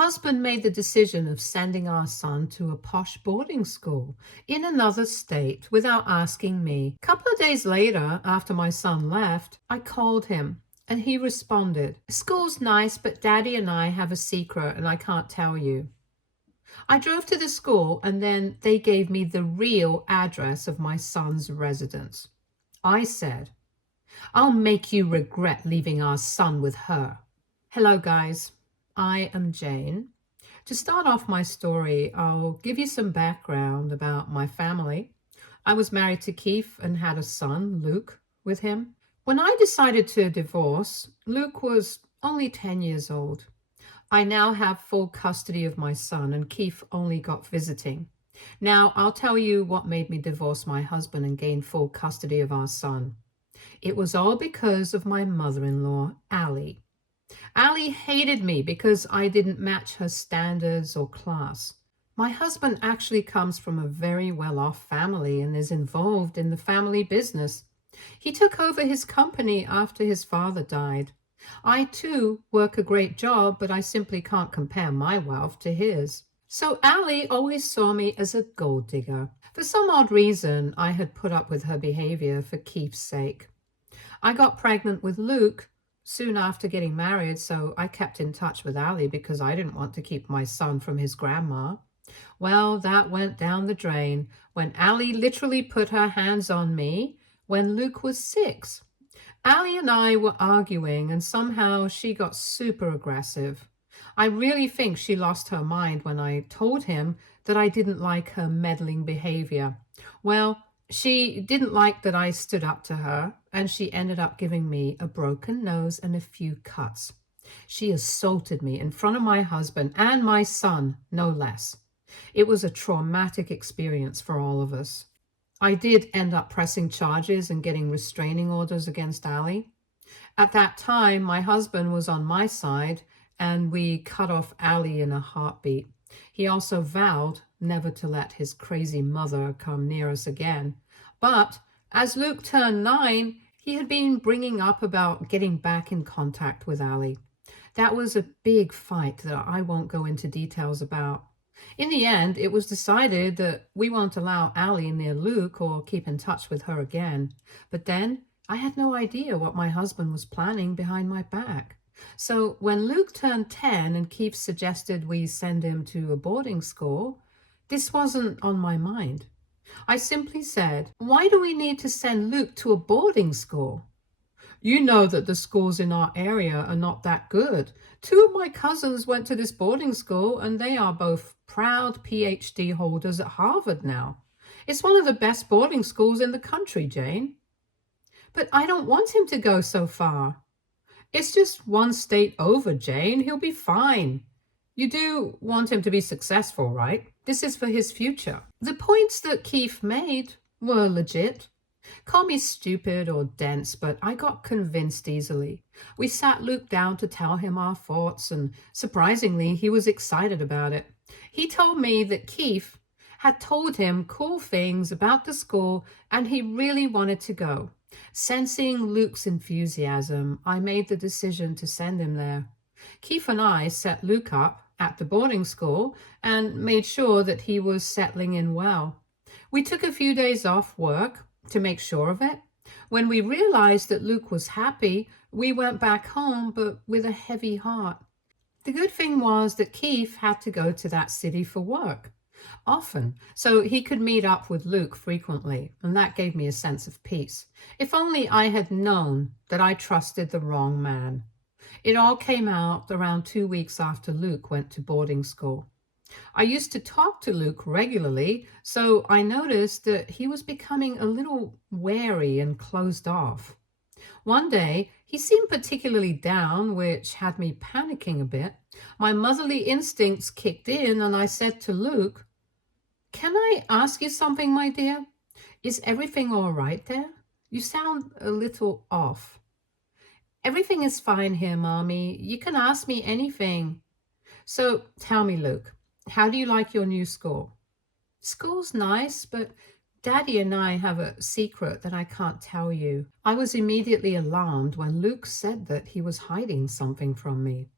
husband made the decision of sending our son to a posh boarding school in another state without asking me. A couple of days later, after my son left, I called him and he responded, "School's nice, but Daddy and I have a secret and I can't tell you." I drove to the school and then they gave me the real address of my son's residence. I said, "I'll make you regret leaving our son with her." Hello, guys. I am Jane. To start off my story, I'll give you some background about my family. I was married to Keith and had a son, Luke, with him. When I decided to divorce, Luke was only 10 years old. I now have full custody of my son, and Keith only got visiting. Now, I'll tell you what made me divorce my husband and gain full custody of our son. It was all because of my mother-in-law, Allie. Allie hated me because I didn't match her standards or class. My husband actually comes from a very well-off family and is involved in the family business. He took over his company after his father died. I too work a great job, but I simply can't compare my wealth to his. So Allie always saw me as a gold digger. For some odd reason, I had put up with her behavior for Keith's sake. I got pregnant with Luke soon after getting married, so I kept in touch with Allie because I didn't want to keep my son from his grandma. Well, that went down the drain when Allie literally put her hands on me when Luke was 6. Allie and I were arguing and somehow she got super aggressive. I really think she lost her mind when I told him that I didn't like her meddling behavior. Well, she didn't like that I stood up to her, and she ended up giving me a broken nose and a few cuts. She assaulted me in front of my husband and my son, no less. It was a traumatic experience for all of us. I did end up pressing charges and getting restraining orders against Allie. At that time, my husband was on my side, and we cut off Allie in a heartbeat. He also vowed never to let his crazy mother come near us again. But as Luke turned 9, he had been bringing up about getting back in contact with Allie. That was a big fight that I won't go into details about. In the end, it was decided that we won't allow Allie near Luke or keep in touch with her again. But then I had no idea what my husband was planning behind my back. So when Luke turned 10 and Keith suggested we send him to a boarding school, this wasn't on my mind. I simply said, "Why do we need to send Luke to a boarding school? You know that the schools in our area are not that good. 2 of my cousins went to this boarding school and they are both proud PhD holders at Harvard now. It's one of the best boarding schools in the country, Jane." "But I don't want him to go so far." "It's just 1 state over, Jane. He'll be fine. You do want him to be successful, right? This is for his future." The points that Keith made were legit. Call me stupid or dense, but I got convinced easily. We sat Luke down to tell him our thoughts, and surprisingly, he was excited about it. He told me that Keith had told him cool things about the school and he really wanted to go. Sensing Luke's enthusiasm, I made the decision to send him there. Keith and I set Luke up at the boarding school and made sure that he was settling in well. We took a few days off work to make sure of it. When we realized that Luke was happy, we went back home, but with a heavy heart. The good thing was that Keith had to go to that city for work often, so he could meet up with Luke frequently, and that gave me a sense of peace. If only I had known that I trusted the wrong man. It all came out around 2 weeks after Luke went to boarding school. I used to talk to Luke regularly, so I noticed that he was becoming a little wary and closed off. One day, he seemed particularly down, which had me panicking a bit. My motherly instincts kicked in, and I said to Luke, "Can I ask you something, my dear? Is everything all right there? You sound a little off." "Everything is fine here, Mommy. You can ask me anything." "So tell me, Luke, how do you like your new school?" "School's nice, but Daddy and I have a secret that I can't tell you." I was immediately alarmed when Luke said that he was hiding something from me.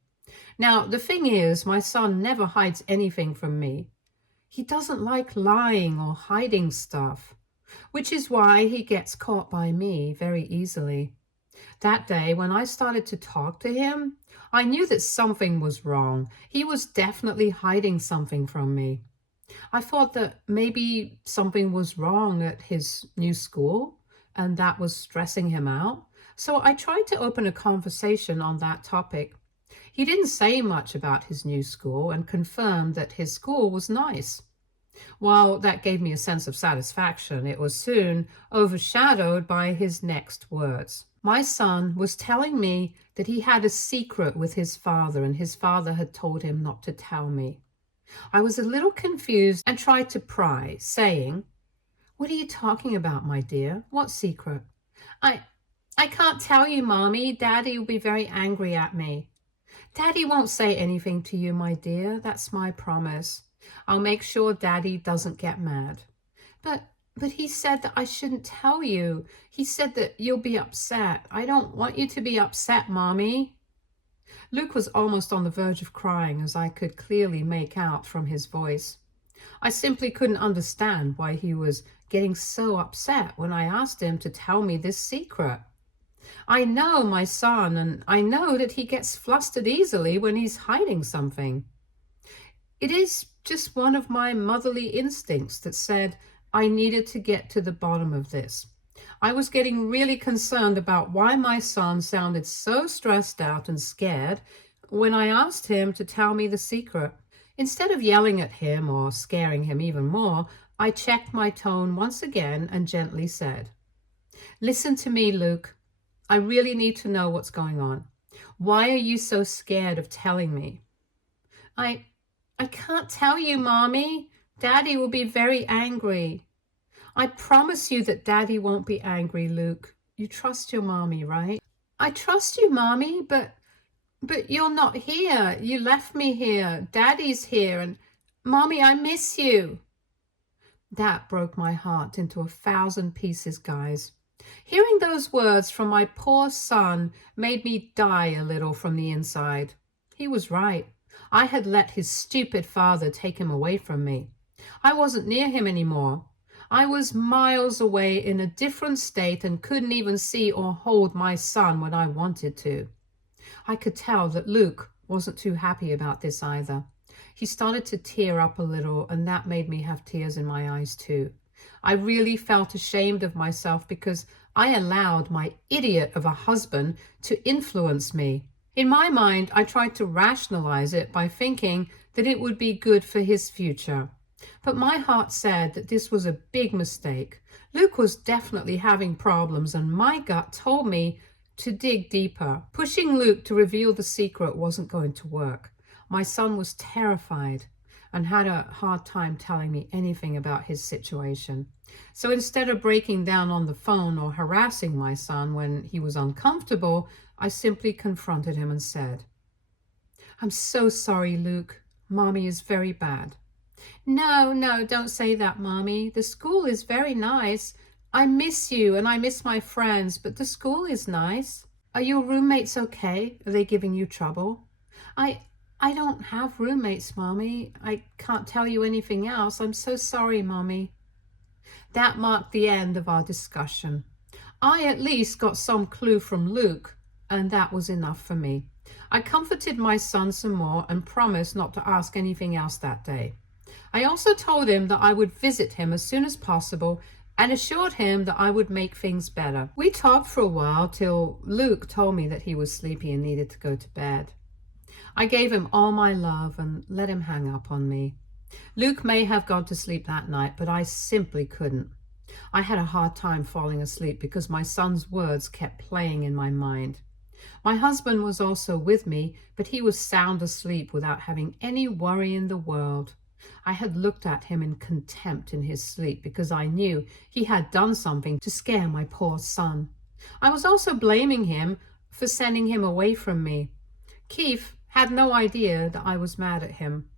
Now, the thing is, my son never hides anything from me. He doesn't like lying or hiding stuff, which is why he gets caught by me very easily. That day, when I started to talk to him, I knew that something was wrong. He was definitely hiding something from me. I thought that maybe something was wrong at his new school and that was stressing him out. So I tried to open a conversation on that topic. He didn't say much about his new school and confirmed that his school was nice. While that gave me a sense of satisfaction, it was soon overshadowed by his next words. My son was telling me that he had a secret with his father and his father had told him not to tell me. I was a little confused and tried to pry, saying, "What are you talking about, my dear? What secret?" I I can't tell you, Mommy. Daddy will be very angry at me." "Daddy won't say anything to you, my dear. That's my promise. I'll make sure Daddy doesn't get mad." But he said that I shouldn't tell you. He said that you'll be upset. I don't want you to be upset, Mommy." Luke was almost on the verge of crying, as I could clearly make out from his voice. I simply couldn't understand why he was getting so upset when I asked him to tell me this secret. I know my son, and I know that he gets flustered easily when he's hiding something. It is just one of my motherly instincts that said I needed to get to the bottom of this. I was getting really concerned about why my son sounded so stressed out and scared when I asked him to tell me the secret. Instead of yelling at him or scaring him even more, I checked my tone once again and gently said, "Listen to me, Luke. I really need to know what's going on. Why are you so scared of telling me?" I I can't tell you, Mommy. Daddy will be very angry." "I promise you that Daddy won't be angry, Luke. You trust your Mommy, right?" "I trust you, Mommy, but you're not here. You left me here. Daddy's here, and Mommy, I miss you." That broke my heart into 1,000 pieces, guys. Hearing those words from my poor son made me die a little from the inside. He was right. I had let his stupid father take him away from me. I wasn't near him anymore. I was miles away in a different state and couldn't even see or hold my son when I wanted to. I could tell that Luke wasn't too happy about this either. He started to tear up a little, and that made me have tears in my eyes too. I really felt ashamed of myself because I allowed my idiot of a husband to influence me. In my mind, I tried to rationalize it by thinking that it would be good for his future. But my heart said that this was a big mistake. Luke was definitely having problems, and my gut told me to dig deeper. Pushing Luke to reveal the secret wasn't going to work. My son was terrified and had a hard time telling me anything about his situation. So instead of breaking down on the phone or harassing my son when he was uncomfortable, I simply confronted him and said, "I'm so sorry, Luke. Mommy is very bad." No, don't say that, Mommy. The school is very nice. I miss you and I miss my friends, but the school is nice. Are your roommates okay? Are they giving you trouble?" I don't have roommates, Mommy. I can't tell you anything else. I'm so sorry, Mommy." That marked the end of our discussion. I at least got some clue from Luke, and that was enough for me. I comforted my son some more and promised not to ask anything else that day. I also told him that I would visit him as soon as possible and assured him that I would make things better. We talked for a while till Luke told me that he was sleepy and needed to go to bed. I gave him all my love and let him hang up on me. Luke may have gone to sleep that night, but I simply couldn't. I had a hard time falling asleep because my son's words kept playing in my mind. My husband was also with me, but he was sound asleep without having any worry in the world. I had looked at him in contempt in his sleep because I knew he had done something to scare my poor son. I was also blaming him for sending him away from me. Keith had no idea that I was mad at him.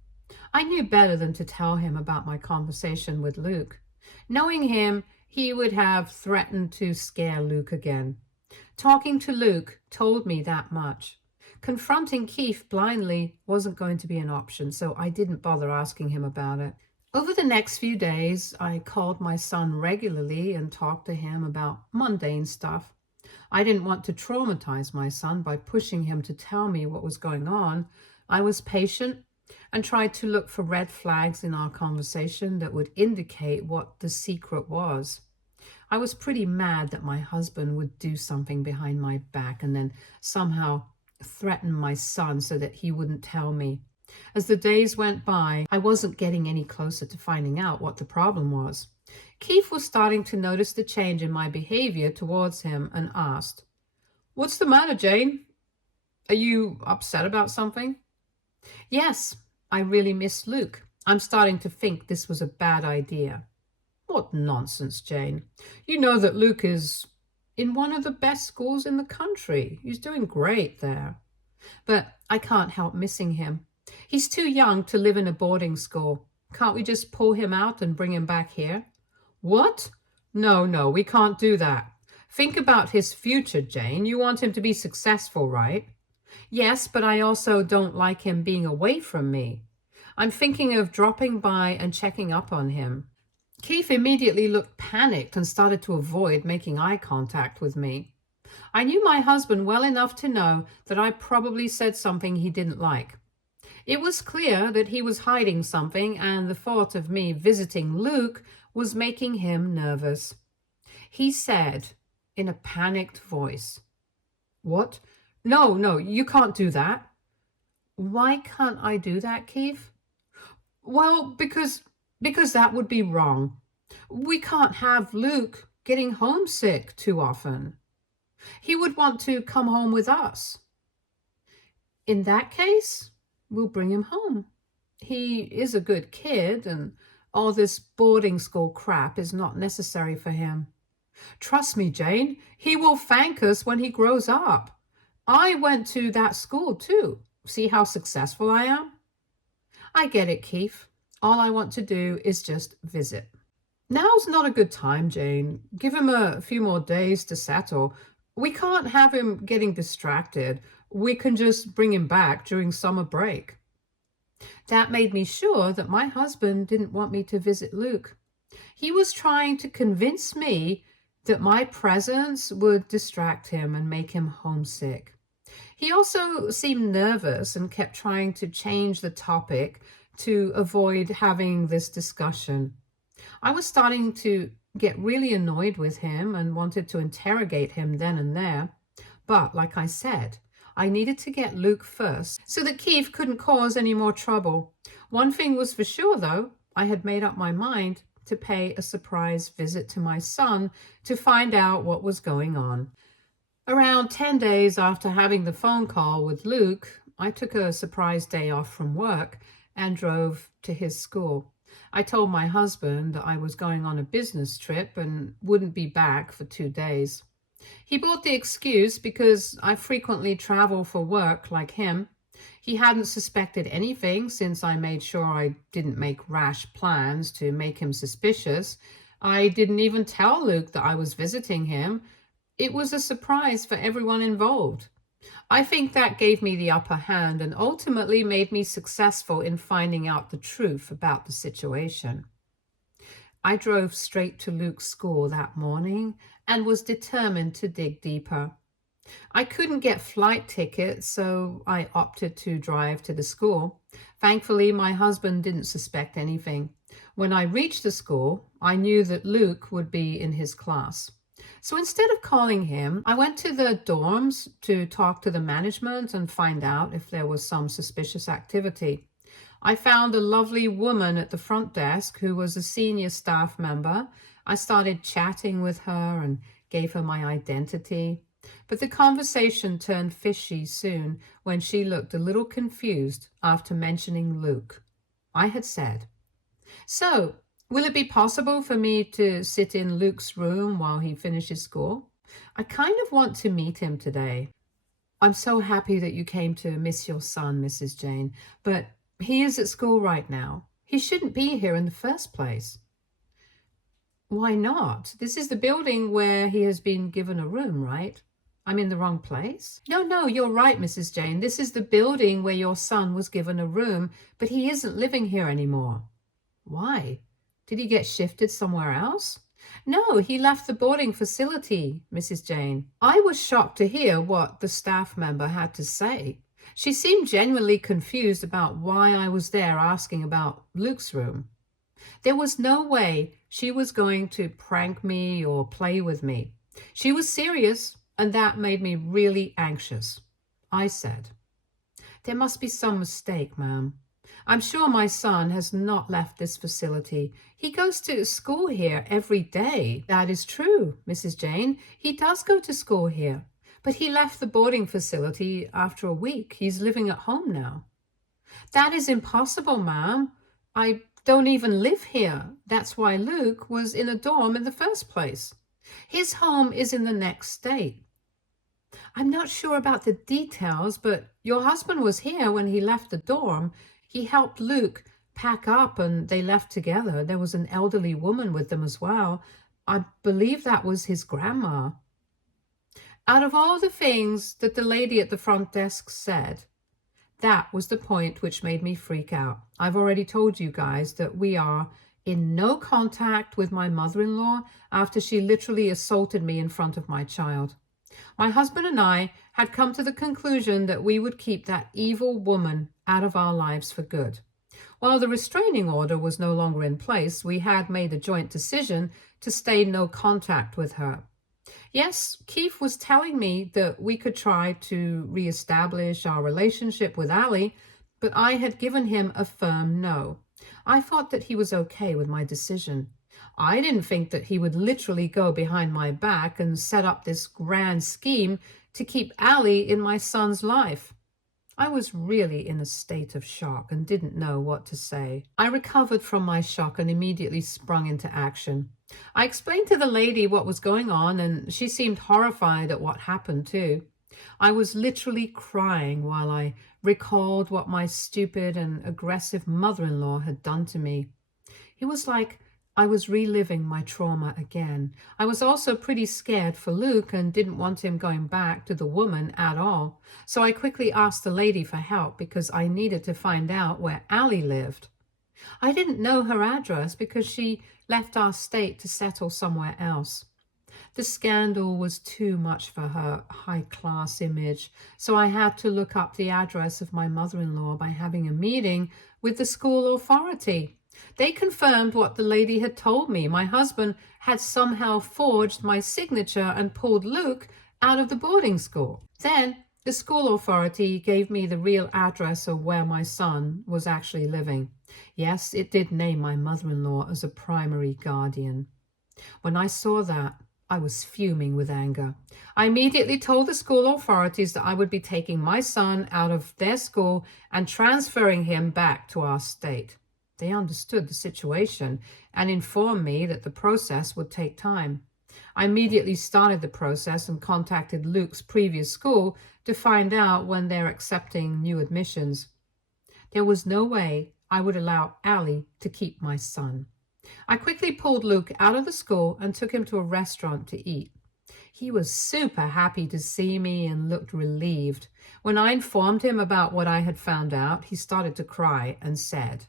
I knew better than to tell him about my conversation with Luke. Knowing him, he would have threatened to scare Luke again. Talking to Luke told me that much. Confronting Keith blindly wasn't going to be an option, so I didn't bother asking him about it. Over the next few days, I called my son regularly and talked to him about mundane stuff. I didn't want to traumatize my son by pushing him to tell me what was going on. I was patient and tried to look for red flags in our conversation that would indicate what the secret was. I was pretty mad that my husband would do something behind my back and then somehow threaten my son so that he wouldn't tell me. As the days went by, I wasn't getting any closer to finding out what the problem was. Keith was starting to notice the change in my behavior towards him and asked, "What's the matter, Jane? Are you upset about something?" "Yes, I really miss Luke. I'm starting to think this was a bad idea." "What nonsense, Jane. You know that Luke is in one of the best schools in the country. He's doing great there." "But I can't help missing him. He's too young to live in a boarding school. Can't we just pull him out and bring him back here?" "What? No, we can't do that. Think about his future, Jane. You want him to be successful, right?" "Yes, but I also don't like him being away from me. I'm thinking of dropping by and checking up on him." Keith immediately looked panicked and started to avoid making eye contact with me. I knew my husband well enough to know that I probably said something he didn't like. It was clear that he was hiding something, and the thought of me visiting Luke was making him nervous. He said in a panicked voice, "What? No, you can't do that." "Why can't I do that, Keith?" "Well, because that would be wrong. We can't have Luke getting homesick too often. He would want to come home with us." "In that case, we'll bring him home. He is a good kid, and all this boarding school crap is not necessary for him." "Trust me, Jane, he will thank us when he grows up. I went to that school too. See how successful I am?" "I get it, Keith. All I want to do is just visit." "Now's not a good time, Jane. Give him a few more days to settle. We can't have him getting distracted. We can just bring him back during summer break." That made me sure that my husband didn't want me to visit Luke. He was trying to convince me that my presence would distract him and make him homesick. He also seemed nervous and kept trying to change the topic to avoid having this discussion. I was starting to get really annoyed with him and wanted to interrogate him then and there. But like I said, I needed to get Luke first so that Keith couldn't cause any more trouble. One thing was for sure, though. I had made up my mind to pay a surprise visit to my son to find out what was going on. Around 10 days after having the phone call with Luke, I took a surprise day off from work and drove to his school. I told my husband that I was going on a business trip and wouldn't be back for 2 days. He brought the excuse because I frequently travel for work like him. He hadn't suspected anything since I made sure I didn't make rash plans to make him suspicious. I didn't even tell Luke that I was visiting him. It was a surprise for everyone involved. I think that gave me the upper hand and ultimately made me successful in finding out the truth about the situation. I drove straight to Luke's school that morning and was determined to dig deeper. I couldn't get flight tickets, so I opted to drive to the school. Thankfully, my husband didn't suspect anything. When I reached the school, I knew that Luke would be in his class. So instead of calling him, I went to the dorms to talk to the management and find out if there was some suspicious activity. I found a lovely woman at the front desk who was a senior staff member. I started chatting with her and gave her my identity. But the conversation turned fishy soon when she looked a little confused after mentioning Luke. I had said, "So, will it be possible for me to sit in Luke's room while he finishes school? I kind of want to meet him today." "I'm so happy that you came to miss your son, Mrs. Jane, but he is at school right now. He shouldn't be here in the first place." "Why not? This is the building where he has been given a room, right?" I'm in the wrong place? No, you're right, Mrs. Jane. This is the building where your son was given a room, but he isn't living here anymore. Why? Did he get shifted somewhere else? No, he left the boarding facility, Mrs. Jane. I was shocked to hear what the staff member had to say. She seemed genuinely confused about why I was there asking about Luke's room. There was no way she was going to prank me or play with me. She was serious, and that made me really anxious. I said, "There must be some mistake, ma'am. I'm sure my son has not left this facility. He goes to school here every day." "That is true, Mrs. Jane. He does go to school here. But he left the boarding facility after a week. He's living at home now." "That is impossible, ma'am. I don't even live here. That's why Luke was in a dorm in the first place. His home is in the next state." "I'm not sure about the details, but your husband was here when he left the dorm. He helped Luke pack up and they left together. There was an elderly woman with them as well. I believe that was his grandma." Out of all the things that the lady at the front desk said, that was the point which made me freak out. I've already told you guys that we are in no contact with my mother-in-law after she literally assaulted me in front of my child. My husband and I had come to the conclusion that we would keep that evil woman out of our lives for good. While the restraining order was no longer in place, we had made a joint decision to stay in no contact with her. Yes, Keith was telling me that we could try to reestablish our relationship with Ali, but I had given him a firm no. I thought that he was okay with my decision. I didn't think that he would literally go behind my back and set up this grand scheme to keep Ali in my son's life. I was really in a state of shock and didn't know what to say. I recovered from my shock and immediately sprung into action. I explained to the lady what was going on, and she seemed horrified at what happened too. I was literally crying while I recalled what my stupid and aggressive mother-in-law had done to me. It was like I was reliving my trauma again. I was also pretty scared for Luke and didn't want him going back to the woman at all. So I quickly asked the lady for help because I needed to find out where Ali lived. I didn't know her address because she left our state to settle somewhere else. The scandal was too much for her high-class image, so I had to look up the address of my mother-in-law by having a meeting with the school authority. They confirmed what the lady had told me. My husband had somehow forged my signature and pulled Luke out of the boarding school. Then the school authority gave me the real address of where my son was actually living. Yes, it did name my mother-in-law as a primary guardian. When I saw that, I was fuming with anger. I immediately told the school authorities that I would be taking my son out of their school and transferring him back to our state. They understood the situation and informed me that the process would take time. I immediately started the process and contacted Luke's previous school to find out when they're accepting new admissions. There was no way I would allow Ali to keep my son. I quickly pulled Luke out of the school and took him to a restaurant to eat. He was super happy to see me and looked relieved. When I informed him about what I had found out, he started to cry and said,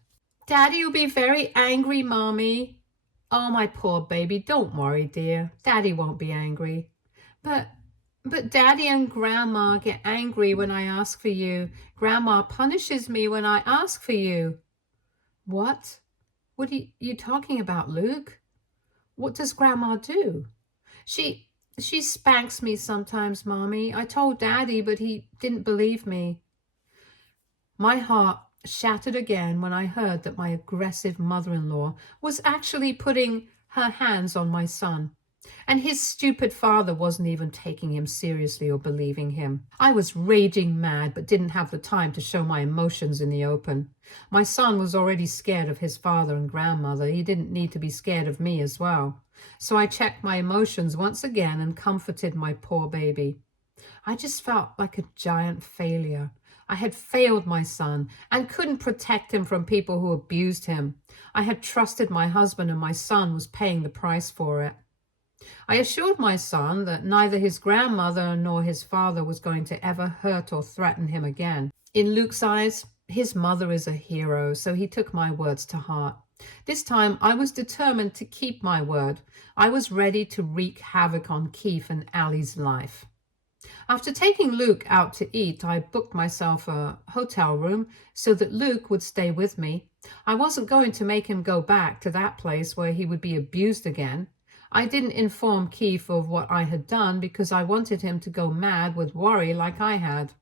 "Daddy will be very angry, Mommy." "Oh, my poor baby, don't worry, dear. Daddy won't be angry." But Daddy and Grandma get angry when I ask for you. Grandma punishes me when I ask for you." "What? What are you talking about, Luke? What does Grandma do?" She spanks me sometimes, Mommy. I told Daddy, but he didn't believe me." My heart shattered again when I heard that my aggressive mother-in-law was actually putting her hands on my son. And his stupid father wasn't even taking him seriously or believing him. I was raging mad, but didn't have the time to show my emotions in the open. My son was already scared of his father and grandmother. He didn't need to be scared of me as well. So I checked my emotions once again and comforted my poor baby. I just felt like a giant failure. I had failed my son and couldn't protect him from people who abused him. I had trusted my husband and my son was paying the price for it. I assured my son that neither his grandmother nor his father was going to ever hurt or threaten him again. In Luke's eyes, his mother is a hero, so he took my words to heart. This time I was determined to keep my word. I was ready to wreak havoc on Keith and Allie's life. After taking Luke out to eat, I booked myself a hotel room so that Luke would stay with me. I wasn't going to make him go back to that place where he would be abused again. I didn't inform Keith of what I had done because I wanted him to go mad with worry like I had.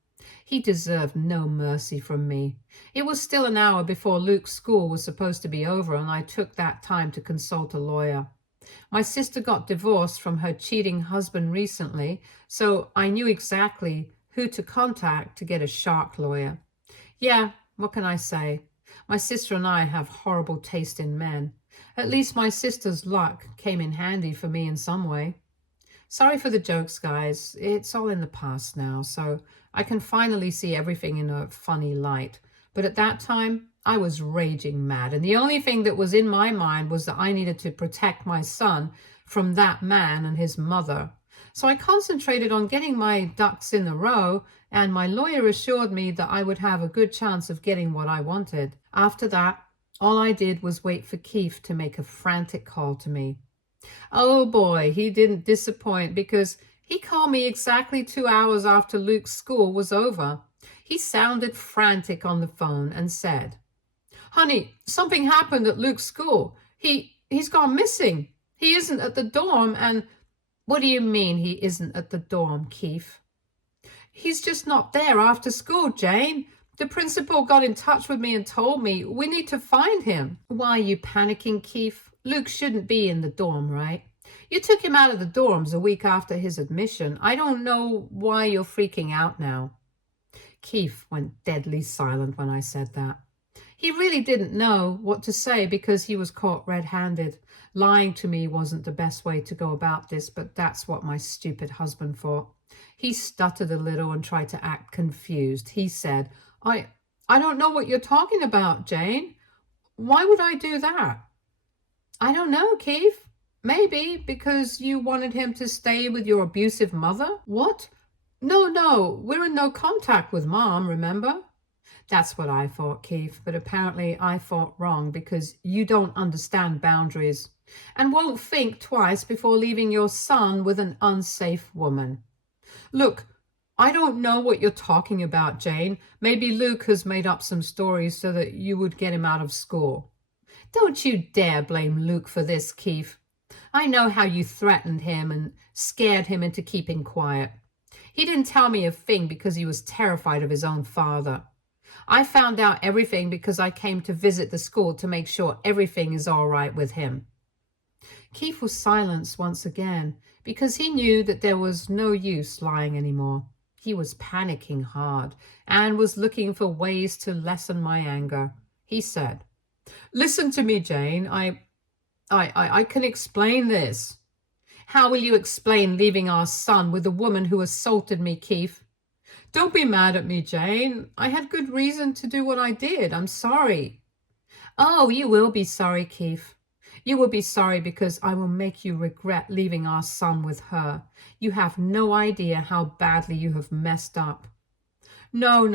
He deserved no mercy from me. It was still an hour before Luke's school was supposed to be over, and I took that time to consult a lawyer. My sister got divorced from her cheating husband recently, so I knew exactly who to contact to get a shark lawyer. Yeah, what can I say? My sister and I have horrible taste in men. At least my sister's luck came in handy for me in some way. Sorry for the jokes, guys. It's all in the past now, so I can finally see everything in a funny light. But at that time, I was raging mad, and the only thing that was in my mind was that I needed to protect my son from that man and his mother. So I concentrated on getting my ducks in a row, and my lawyer assured me that I would have a good chance of getting what I wanted. After that, all I did was wait for Keith to make a frantic call to me. Oh boy, he didn't disappoint because he called me exactly 2 hours after Luke's school was over. He sounded frantic on the phone and said, "Honey, something happened at Luke's school. He's gone missing. He isn't at the dorm and—" "What do you mean he isn't at the dorm, Keith?" "He's just not there after school, Jane. The principal got in touch with me and told me we need to find him." "Why are you panicking, Keith? Luke shouldn't be in the dorm, right? You took him out of the dorms a week after his admission. I don't know why you're freaking out now." Keith went deadly silent when I said that. He really didn't know what to say because he was caught red-handed. Lying to me wasn't the best way to go about this, but that's what my stupid husband thought. He stuttered a little and tried to act confused. He said, I don't know what you're talking about, Jane. Why would I do that?" "I don't know, Keith. Maybe because you wanted him to stay with your abusive mother." "What? No, we're in no contact with Mom, remember?" That's what I thought, Keith, but apparently I thought wrong because you don't understand boundaries and won't think twice before leaving your son with an unsafe woman. "Look, I don't know what you're talking about, Jane. Maybe Luke has made up some stories so that you would get him out of school." "Don't you dare blame Luke for this, Keith. I know how you threatened him and scared him into keeping quiet. He didn't tell me a thing because he was terrified of his own father. I found out everything because I came to visit the school to make sure everything is all right with him." Keith was silenced once again because he knew that there was no use lying anymore. He was panicking hard and was looking for ways to lessen my anger. He said, "Listen to me, Jane. I can explain this." "How will you explain leaving our son with a woman who assaulted me, Keith?" "Don't be mad at me, Jane. I had good reason to do what I did. I'm sorry." "Oh, you will be sorry, Keith. You will be sorry because I will make you regret leaving our son with her. You have no idea how badly you have messed up." No,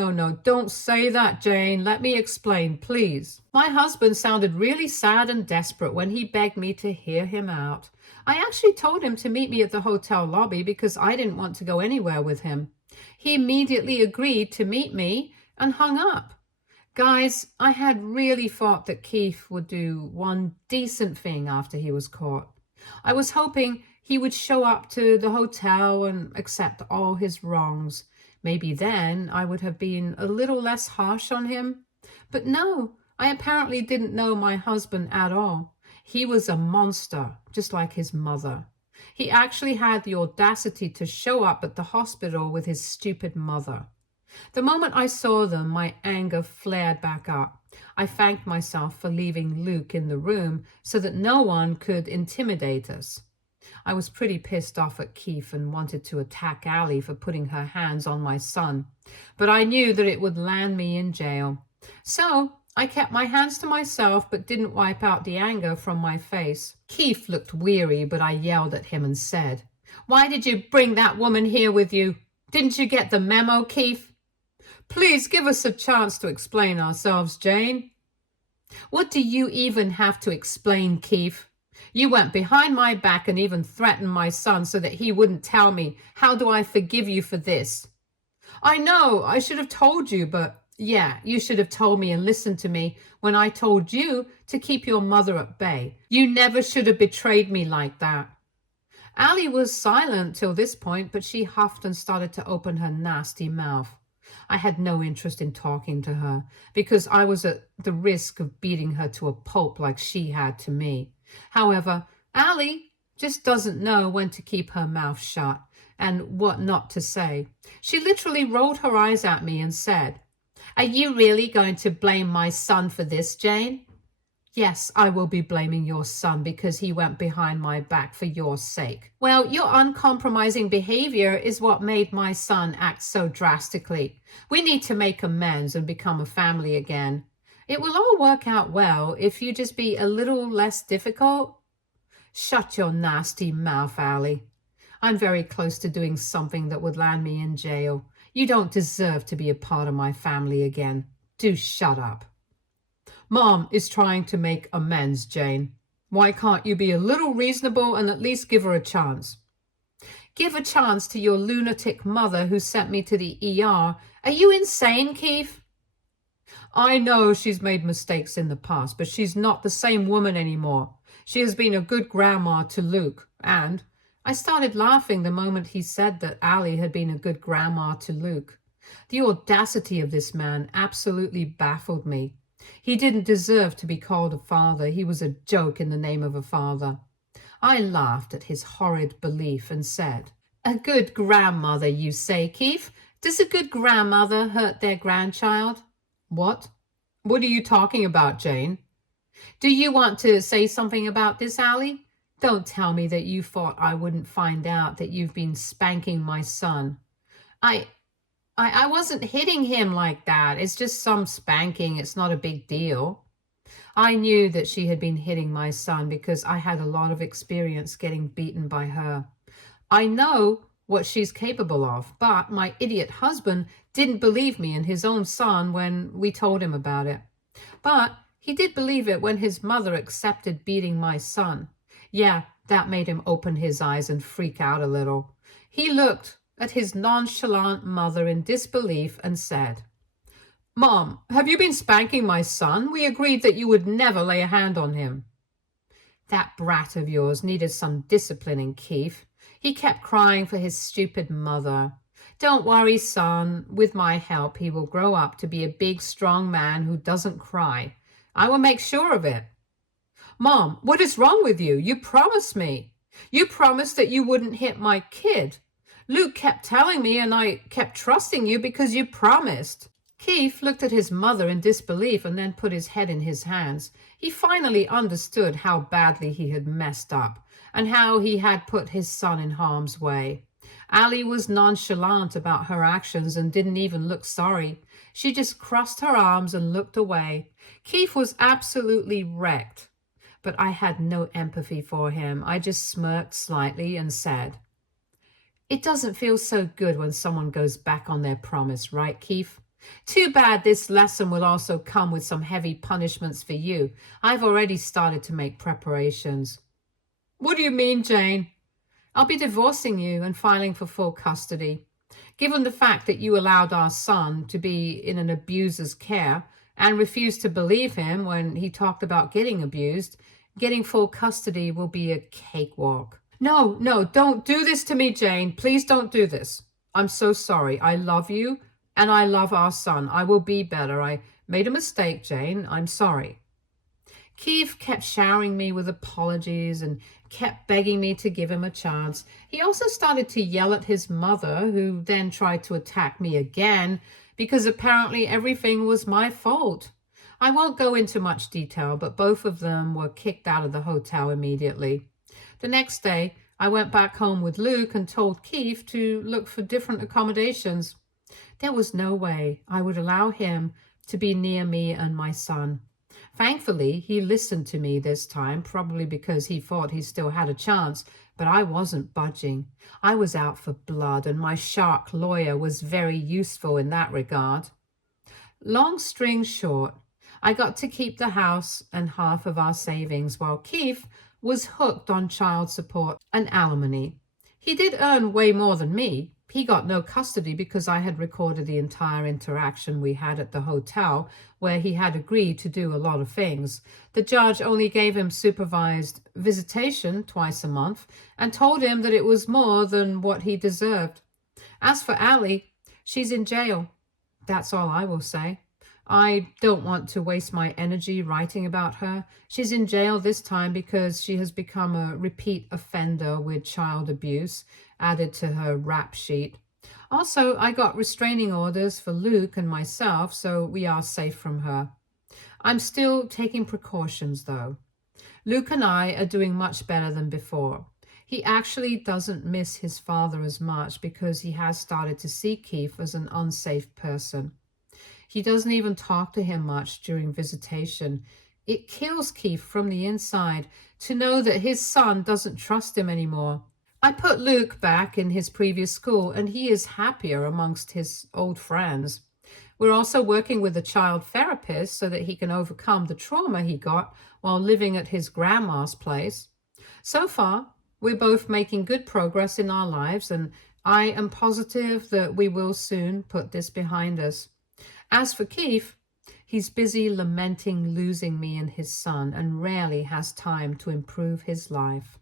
don't say that, Jane. Let me explain, please." My husband sounded really sad and desperate when he begged me to hear him out. I actually told him to meet me at the hotel lobby because I didn't want to go anywhere with him. He immediately agreed to meet me and hung up. Guys, I had really thought that Keith would do one decent thing after he was caught. I was hoping he would show up to the hotel and accept all his wrongs. Maybe then I would have been a little less harsh on him. But no, I apparently didn't know my husband at all. He was a monster, just like his mother. He actually had the audacity to show up at the hospital with his stupid mother. The moment I saw them, my anger flared back up. I thanked myself for leaving Luke in the room so that no one could intimidate us. I was pretty pissed off at Keith and wanted to attack Allie for putting her hands on my son, but I knew that it would land me in jail. So I kept my hands to myself but didn't wipe out the anger from my face. Keith looked weary, but I yelled at him and said, "Why did you bring that woman here with you? Didn't you get the memo, Keith? Please give us a chance to explain ourselves, Jane." "What do you even have to explain, Keith? You went behind my back and even threatened my son so that he wouldn't tell me. How do I forgive you for this?" "I know, I should have told you, but yeah, you should have told me and listened to me when I told you to keep your mother at bay. You never should have betrayed me like that." Allie was silent till this point, but she huffed and started to open her nasty mouth. I had no interest in talking to her because I was at the risk of beating her to a pulp like she had to me. However, Allie just doesn't know when to keep her mouth shut and what not to say. She literally rolled her eyes at me and said, "Are you really going to blame my son for this, Jane?" "Yes, I will be blaming your son because he went behind my back for your sake." "Well, your uncompromising behavior is what made my son act so drastically. We need to make amends and become a family again. It will all work out well if you just be a little less difficult." "Shut your nasty mouth, Allie. I'm very close to doing something that would land me in jail. You don't deserve to be a part of my family again. Do shut up." "Mom is trying to make amends, Jane. Why can't you be a little reasonable and at least give her a chance?" "Give a chance to your lunatic mother who sent me to the ER. Are you insane, Keith?" "I know she's made mistakes in the past, but she's not the same woman anymore. She has been a good grandma to Luke, and—" I started laughing the moment he said that Allie had been a good grandma to Luke. The audacity of this man absolutely baffled me. He didn't deserve to be called a father. He was a joke in the name of a father. I laughed at his horrid belief and said, "A good grandmother, you say, Keith? Does a good grandmother hurt their grandchild?" "What? What are you talking about, Jane?" "Do you want to say something about this, Allie? Don't tell me that you thought I wouldn't find out that you've been spanking my son." I wasn't hitting him like that. It's just some spanking. It's not a big deal." I knew that she had been hitting my son because I had a lot of experience getting beaten by her. I know what she's capable of, but my idiot husband didn't believe me and his own son when we told him about it. But he did believe it when his mother accepted beating my son. Yeah, that made him open his eyes and freak out a little. He looked at his nonchalant mother in disbelief and said, "Mom, have you been spanking my son? We agreed that you would never lay a hand on him." "That brat of yours needed some disciplining, Keith. He kept crying for his stupid mother. Don't worry, son. With my help, he will grow up to be a big, strong man who doesn't cry. I will make sure of it." "Mom, what is wrong with you? You promised me. You promised that you wouldn't hit my kid. Luke kept telling me and I kept trusting you because you promised." Keith looked at his mother in disbelief and then put his head in his hands. He finally understood how badly he had messed up and how he had put his son in harm's way. Allie was nonchalant about her actions and didn't even look sorry. She just crossed her arms and looked away. Keith was absolutely wrecked, but I had no empathy for him. I just smirked slightly and said, "It doesn't feel so good when someone goes back on their promise, right, Keith? Too bad this lesson will also come with some heavy punishments for you. I've already started to make preparations." "What do you mean, Jane?" "I'll be divorcing you and filing for full custody. Given the fact that you allowed our son to be in an abuser's care and refused to believe him when he talked about getting abused, getting full custody will be a cakewalk." No, don't do this to me, Jane. Please don't do this. I'm so sorry. I love you and I love our son. I will be better. I made a mistake, Jane. I'm sorry." Keith kept showering me with apologies and kept begging me to give him a chance. He also started to yell at his mother, who then tried to attack me again because apparently everything was my fault. I won't go into much detail, but both of them were kicked out of the hotel immediately. The next day, I went back home with Luke and told Keith to look for different accommodations. There was no way I would allow him to be near me and my son. Thankfully, he listened to me this time, probably because he thought he still had a chance, but I wasn't budging. I was out for blood, and my shark lawyer was very useful in that regard. Long string short, I got to keep the house and half of our savings while Keith was hooked on child support and alimony. He did earn way more than me. He got no custody because I had recorded the entire interaction we had at the hotel, where he had agreed to do a lot of things. The judge only gave him supervised visitation twice a month and told him that it was more than what he deserved. As for Allie, she's in jail. That's all I will say. I don't want to waste my energy writing about her. She's in jail this time because she has become a repeat offender with child abuse added to her rap sheet. Also, I got restraining orders for Luke and myself, so we are safe from her. I'm still taking precautions, though. Luke and I are doing much better than before. He actually doesn't miss his father as much because he has started to see Keith as an unsafe person. He doesn't even talk to him much during visitation. It kills Keith from the inside to know that his son doesn't trust him anymore. I put Luke back in his previous school, and he is happier amongst his old friends. We're also working with a child therapist so that he can overcome the trauma he got while living at his grandma's place. So far, we're both making good progress in our lives, and I am positive that we will soon put this behind us. As for Keith, he's busy lamenting losing me and his son and rarely has time to improve his life.